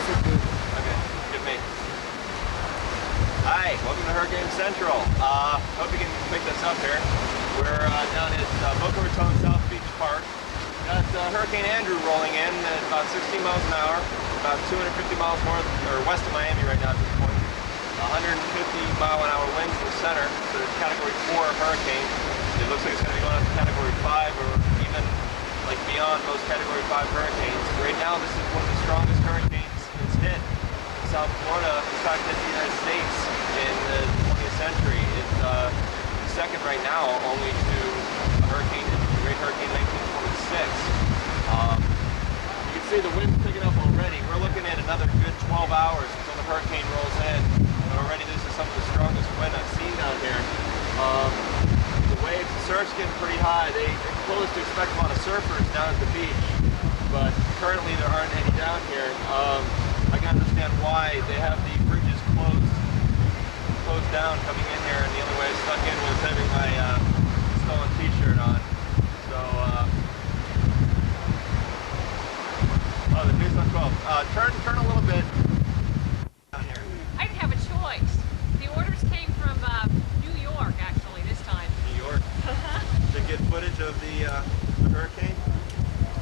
Yes, it is. Okay, give me. Hi, welcome to Hurricane Central. Hope you can pick this up here. We're down at Boca Raton South Beach Park. Got Hurricane Andrew rolling in at about 16 miles an hour, about 250 miles north or west of Miami right now at this point. 150 mile an hour winds in the center, so it's Category 4 hurricane. It looks like it's going to be going up to Category 5 or even like beyond most Category 5 hurricanes. Right now, this is one of the strongest hurricanes that's hit South Florida, in fact, hit the United States in the 20th century. It's second right now only to a hurricane, the Great Hurricane 1926. You can see the wind's picking up already. We're looking at another good 12 hours until the hurricane rolls in. And already this is some of the strongest wind I've seen down here. The waves, the surf's getting pretty high. They told us to expect a lot of surfers down at the beach, but currently there aren't any down here. I can understand why. They have the bridges closed down coming in here, and the only way I stuck in was having my stolen t-shirt on. So, oh, the news on 12. Turn a little bit down here. I didn't have a choice. The orders came from New York, actually, this time. New York. To get footage of the hurricane.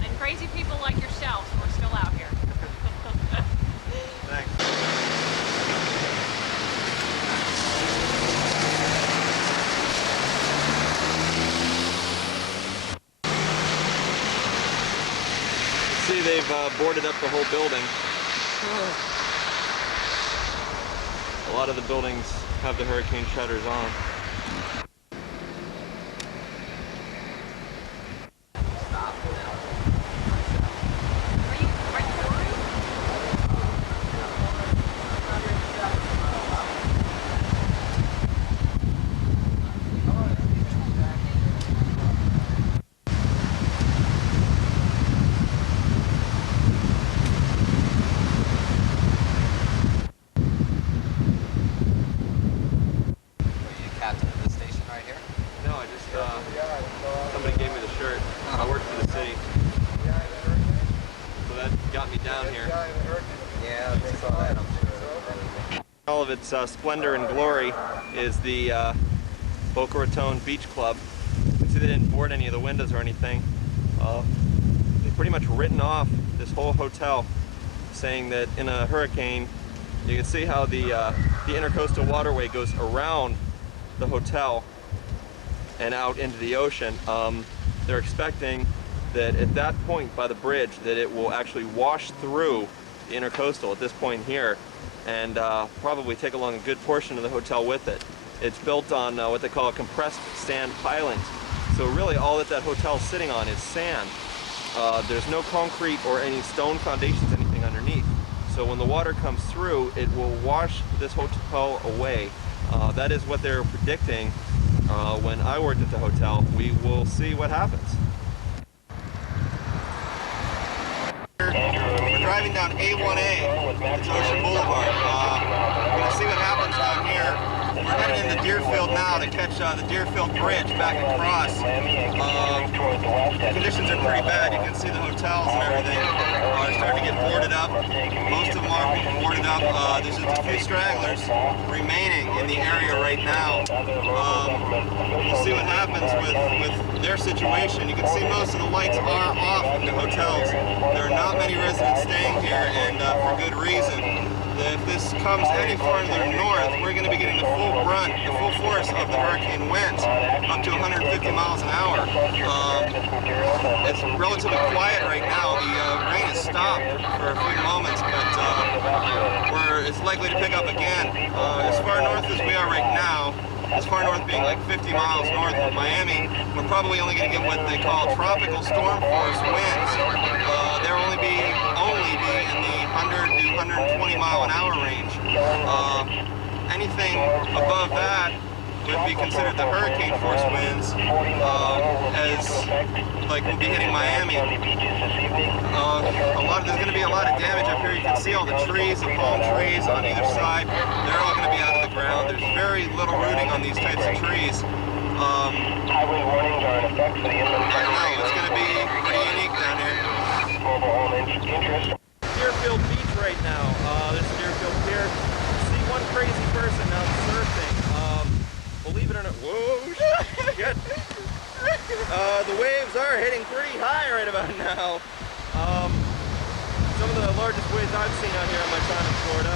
And crazy people like yourselves who are still out here. Thanks. See, they've boarded up the whole building. A lot of the buildings have the hurricane shutters on. Somebody gave me the shirt. I work for the city. So that got me down here. Yeah, they saw that, I'm sure. All of its splendor and glory is the Boca Raton Beach Club. You can see they didn't board any of the windows or anything. They've pretty much written off this whole hotel, saying that in a hurricane, you can see how the intercoastal waterway goes around the hotel and out into the ocean. They're expecting that at that point by the bridge that it will actually wash through the intercoastal at this point here and probably take along a good portion of the hotel with it. It's built on what they call a compressed sand piling. So really all that hotel's sitting on is sand. There's no concrete or any stone foundations, anything underneath. So when the water comes through, it will wash this hotel away. That is what they're predicting. When I worked at the hotel, we will see what happens. We're driving down A1A, it's Ocean Boulevard. We're going to see what happens down here. We're heading into Deerfield now to catch the Deerfield Bridge back across. The conditions are pretty bad. You can see the hotels and everything are starting to get boarded up. Most of them are boarded up. There's just a few stragglers remaining in the area right now. We'll see what happens with their situation. You can see most of the lights are off in the hotels. There are not many residents staying here, and for good reason. If this comes any farther north, we're going to be getting the full brunt, the full force of the hurricane winds, up to 150 miles an hour. It's relatively quiet right now. The rain has stopped for a few moments, but it's likely to pick up again. As far north as we are right now, as far north being like 50 miles north of Miami, we're probably only going to get what they call tropical storm force winds. They'll only be in the 100 to 120 mile an hour range. Anything above that would be considered the hurricane force winds, as like we'll be hitting Miami. There's going to be a lot of damage up here. You can see all the trees, the palm trees on either side. They're all going to be out of the ground. There's very little rooting on these types of trees. Highway warnings are in effect for the inland. I don't know. It's going to be pretty unique down here. Mobile home interest. Deerfield Beach right now. largest waves I've seen out here on my time in Florida.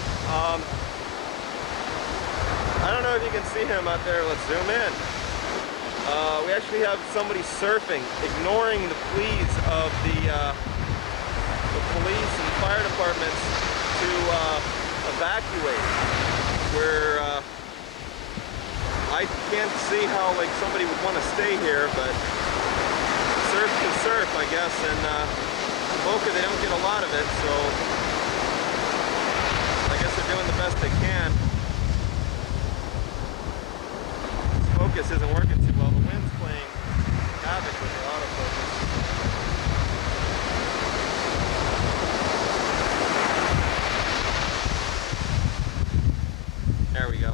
I don't know if you can see him out there. Let's zoom in. We actually have somebody surfing, ignoring the pleas of the police and fire departments to evacuate. Where I can't see how like somebody would want to stay here, but surf can surf, I guess. And Boca, they don't get a lot of it, so I guess they're doing the best they can. This focus isn't working too well. The wind's playing havoc with the autofocus. There we go.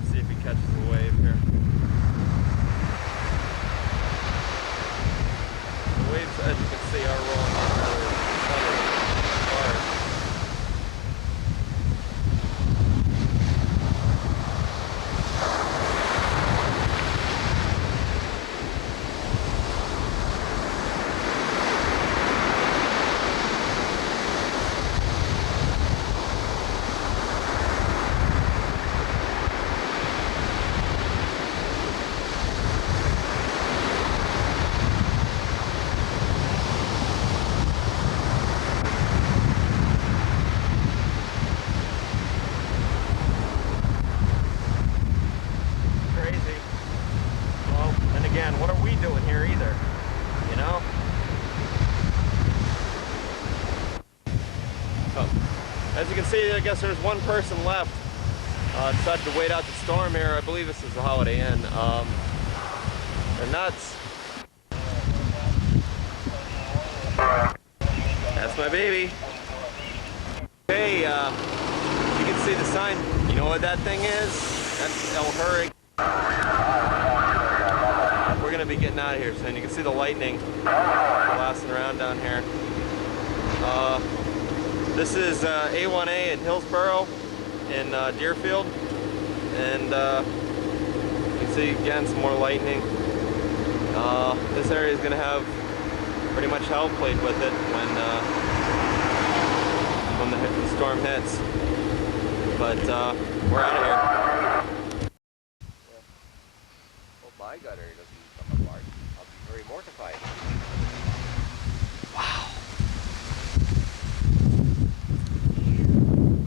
Let's see if he catches the wave here. The waves, as you can see, are rolling in rather hard. What are we doing here either, you know? So, as you can see, I guess there's one person left. Decided to wait out the storm here. I believe this is the Holiday Inn. They're nuts. That's my baby. Hey, you can see the sign. You know what that thing is? That's El Hurricane. We're going to be getting out of here soon. You can see the lightning blasting around down here. This is A1A in Hillsboro in Deerfield. And you can see again some more lightning. This area is going to have pretty much hell played with it when the storm hits. But we're out of here. My gutter doesn't come apart. I'll be very mortified. Wow.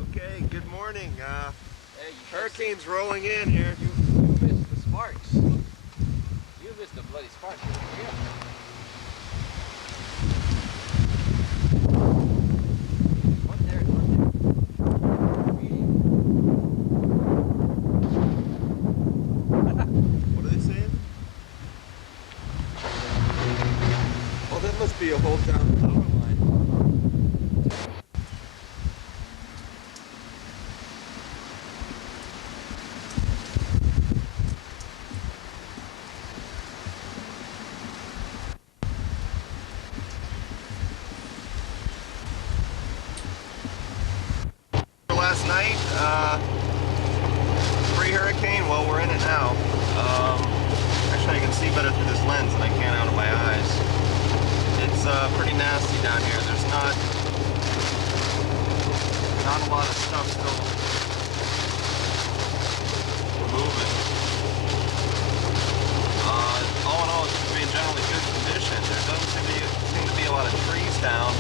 Okay, good morning. Hey, Hurricane's rolling in here. You missed the sparks. You missed the bloody sparks. One there. What are they saying? Oh, that must be a whole down power line. Last night, pre-hurricane, well, we're in it now. Actually, I can see better through this lens than I can out of my eyes. It's pretty nasty down here. There's not a lot of stuff still moving. All in all, it seems to be in generally good condition. There doesn't seem to be a lot of trees down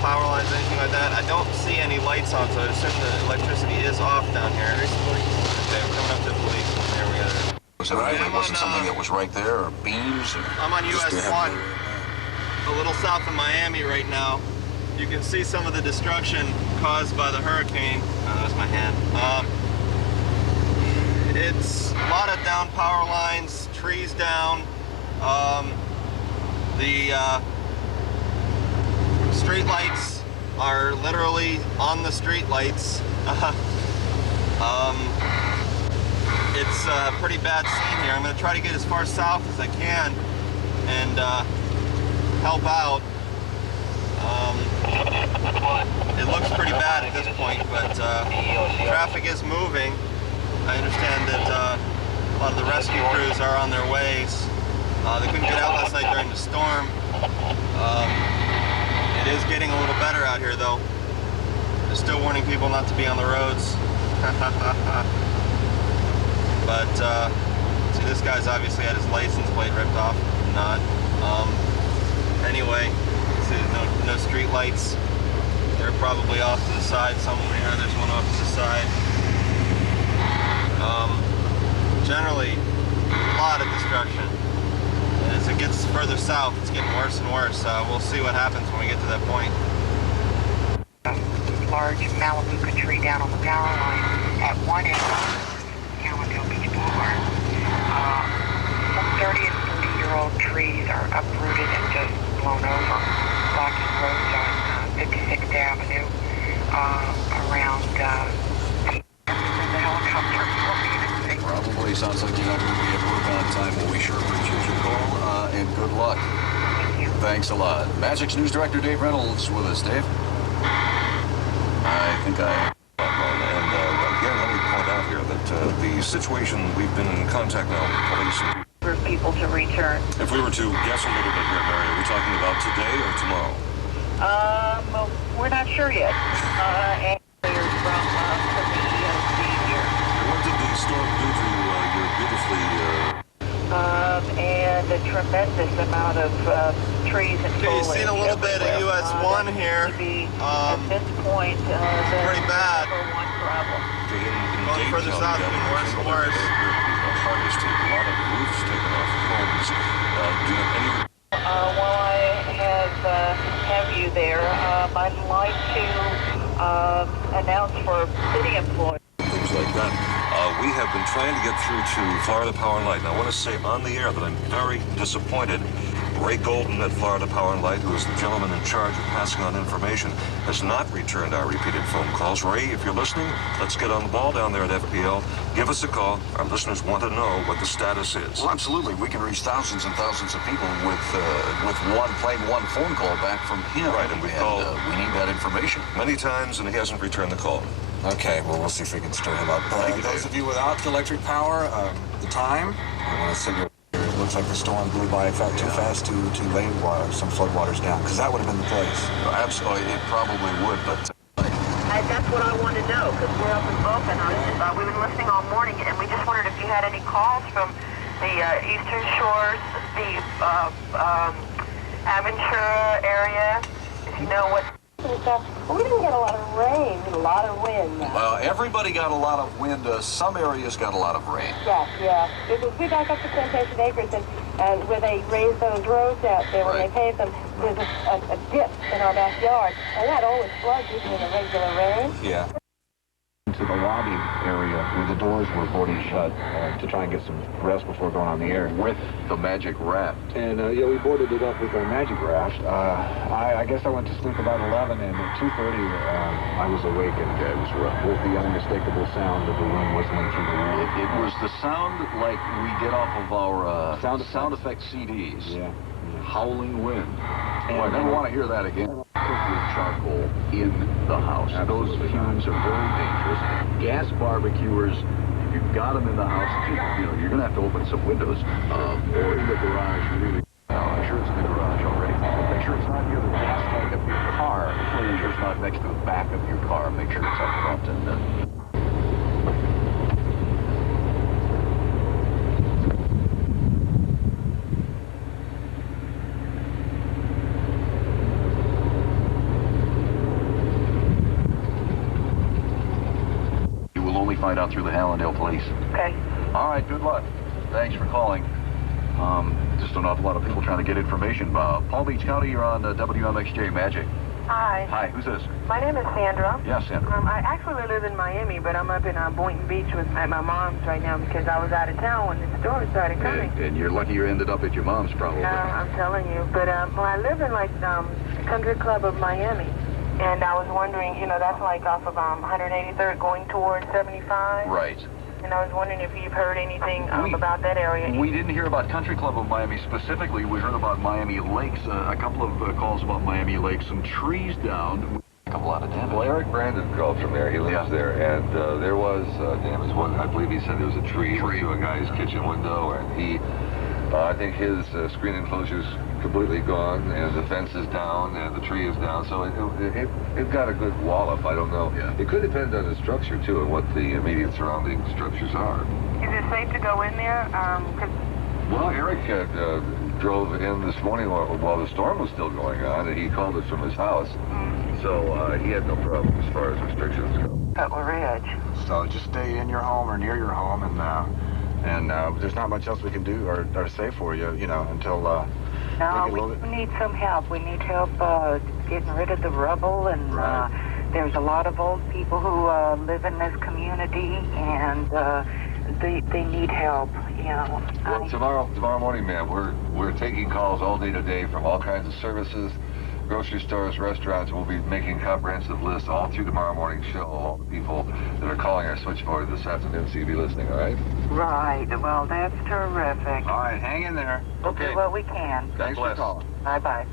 power lines, anything like that. I don't see any lights on, so I assume the electricity is off down here. Okay, we're coming up to the police. There we go. Was it right? It wasn't something that was right there, or beams? Or I'm on US 1, a little south of Miami right now. You can see some of the destruction caused by the hurricane. Oh, that's my hand. It's a lot of down power lines, trees down. The street lights are literally on the street lights. It's a pretty bad scene here. I'm going to try to get as far south as I can and help out. It looks pretty bad at this point, but traffic is moving. I understand that a lot of the rescue crews are on their ways. They couldn't get out last night during the storm. It is getting a little better out here, though. They're still warning people not to be on the roads. But, see, this guy's obviously had his license plate ripped off. Not. Anyway, see, there's no street lights. They're probably off to the side somewhere. There's one off to the side. Generally, a lot of destruction. And as it gets further south, it's getting worse and worse. We'll see what happens when we get to that point. Large Malibu tree down on the power line at one end of Allendale Beach Boulevard. Some 30 and 40-year-old trees are uprooted and just blown over, blocking roads on 56th Avenue around the helicopter. Probably sounds like you're not going to be at work on time. Well, we sure appreciate your call, and good luck. Thank you. Thanks a lot. Magic's news director Dave Reynolds with us. Dave? I think I... And again, let me point out here that the situation, we've been in contact now with police. For people to return. If we were to guess a little bit here, Mary, are we talking about today or tomorrow? We're not sure yet. And cleared from the EOC here. What did the storm do to your beautifully... And a tremendous amount of trees and Okay, foliage. you've seen a little bit of US 1 here. At this point, pretty bad. number one problem. Going further south, it's getting worse and worse. Harvested, a lot of roofs taken off homes. Do you have any... While I have you there, I'd like to announce for city employees. Things like that. We have been trying to get through to Florida Power and Light. And I want to say on the air that I'm very disappointed. Ray Golden at Florida Power and Light, who is the gentleman in charge of passing on information, has not returned our repeated phone calls. Ray, if you're listening, let's get on the ball down there at FPL. Give us a call. Our listeners want to know what the status is. Well, absolutely. We can reach thousands and thousands of people with one phone call back from him. Right, and we called... we need that information. Many times, and he hasn't returned the call. Okay, well, we'll see if we can stir him up. Those of you without electric power, the time, I want to signal. It looks like the storm blew by too fast to lay some floodwaters down, because that would have been the place. Absolutely, it probably would, but... That's what I want to know, because we're up in Boca, and we've been listening all morning, and we just wondered if you had any calls from the Eastern Shores, the Aventura area, if you know what... We didn't get a lot of rain, a lot of wind. Everybody got a lot of wind. Some areas got a lot of rain. Yeah. Because we back up to Plantation Acres, and where they raised those roads out there, when they paved them, there's a dip in our backyard, and that always floods even in the regular rain. Yeah. To the lobby area where the doors were boarded shut to try and get some rest before going on the air. With the magic raft. And yeah, we boarded it up with our magic raft. I guess I went to sleep about 11, and at 2:30 I was awake, and it was rough. With the unmistakable sound of the wind whistling through the room. It was the sound like we get off of our sound effect CDs. Yeah. Howling wind. Boy, I never want to hear that again. With charcoal in the house. Those fumes are very dangerous. Gas barbecuers, if you've got them in the house, you're going to have to open some windows. Or in the garage, really. I'm sure it's in the garage already. Make sure it's not near the gas tank of your car. Make sure it's not next to the back of your car. Make sure it's up front. And find out through the Hallandale police. Okay. All right, good luck. Thanks for calling. Just an awful lot of people trying to get information. Palm Beach County, you're on WMXJ Magic. Hi. Hi, who's this? My name is Sandra. Yeah, Sandra. I actually live in Miami, but I'm up in Boynton Beach at my mom's right now because I was out of town when the storm started coming. And you're lucky you ended up at your mom's, probably. I'm telling you. But I live in like Country Club of Miami. And I was wondering, that's like off of 183rd going towards 75. Right. And I was wondering if you've heard anything about that area. We didn't hear about Country Club of Miami specifically. We heard about Miami Lakes, a couple of calls about Miami Lakes, some trees down. A lot of damage. Well, Eric Brandon called from there. He lives there, and there was damage. I believe he said there was a tree to a guy's kitchen window, and he, I think his screen enclosures completely gone, and the fence is down, and the tree is down, so it got a good wallop. I don't know. Yeah. It could depend on the structure, too, and what the immediate surrounding structures are. Is it safe to go in there? Well, Eric drove in this morning while the storm was still going on, and he called us from his house, so he had no problem as far as restrictions go. Cutler Ridge. So just stay in your home or near your home, and there's not much else we can do or say for you, you know, until No, we need some help. We need help getting rid of the rubble, and there's a lot of old people who live in this community, and they need help. You know. Well, tomorrow morning, ma'am, we're taking calls all day today from all kinds of services, grocery stores, restaurants. We'll be making comprehensive lists all through tomorrow morning's show of all the people that are calling our switchboard this afternoon, so you'll be listening, all right? Right. Well, that's terrific. All right, hang in there. We'll do what we can. Thanks for calling. Bye-bye.